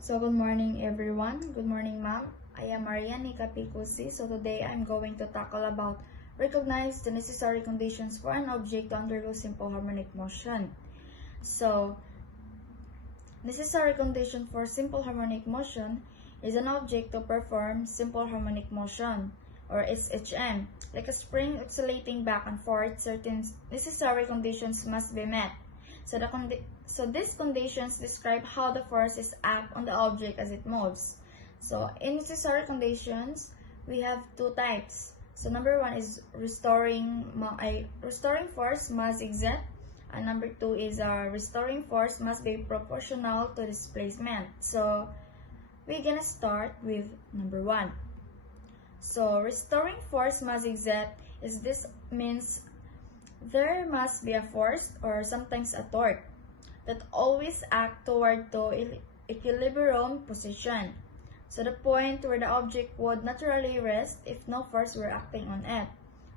So good morning everyone. Good morning ma'am. I am Mariani Capikusi. So today I'm going to tackle about recognize the necessary conditions for an object to undergo simple harmonic motion. So necessary condition for simple harmonic motion is an object to perform simple harmonic motion or SHM. Like a spring oscillating back and forth, certain necessary conditions must be met. So these conditions describe how the forces act on the object as it moves. So in necessary conditions, we have two types. So number one is restoring force must exert, and number two is restoring force must be proportional to displacement. So we're gonna start with number one. So restoring force must exert means there must be a force or sometimes a torque that always act toward the equilibrium position. So the point where the object would naturally rest if no force were acting on it.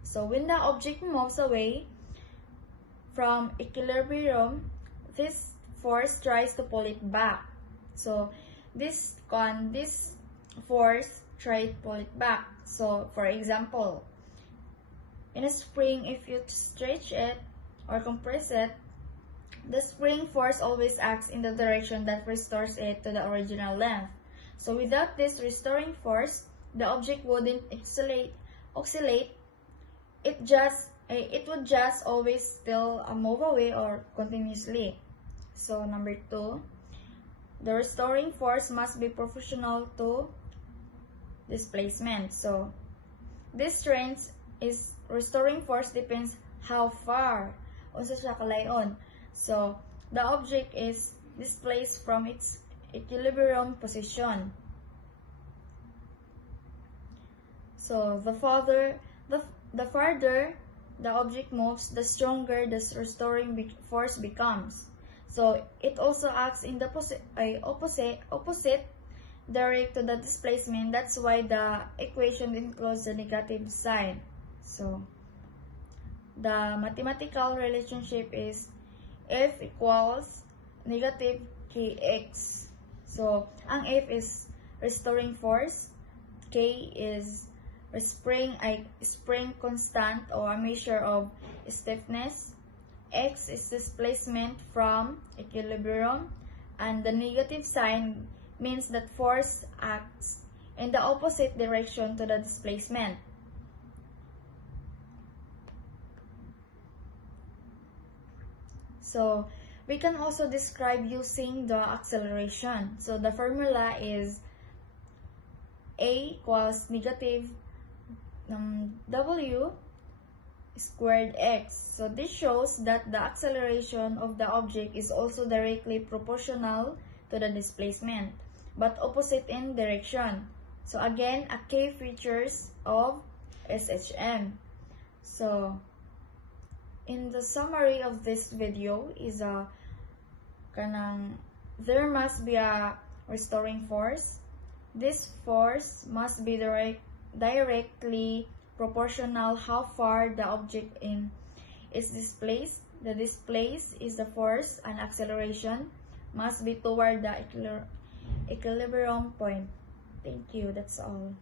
So when the object moves away from equilibrium, this force tries to pull it back. So this force tries to pull it back. So for example, in a spring, if you stretch it or compress it, the spring force always acts in the direction that restores it to the original length. So without this restoring force, the object wouldn't oscillate. It would just always still move away or continuously. So number two, the restoring force must be proportional to displacement. So this strength is restoring force depends how far unsa siya kalayon. So the object is displaced from its equilibrium position. So the farther the object moves, the stronger the restoring force becomes. So it also acts in the opposite direct to the displacement. That's why the equation includes the negative sign. So the mathematical relationship is F equals negative kx. So ang F is restoring force, K is spring constant or a measure of stiffness, X is displacement from equilibrium, and the negative sign means that force acts in the opposite direction to the displacement. So we can also describe using the acceleration. So the formula is A equals negative W squared x. So this shows that the acceleration of the object is also directly proportional to the displacement, but opposite in direction. So again, a key features of SHM. So in the summary of this video is there must be a restoring force. This force must be directly proportional how far the object is displaced. The displace is the force, and acceleration must be toward the equilibrium point. Thank you. That's all.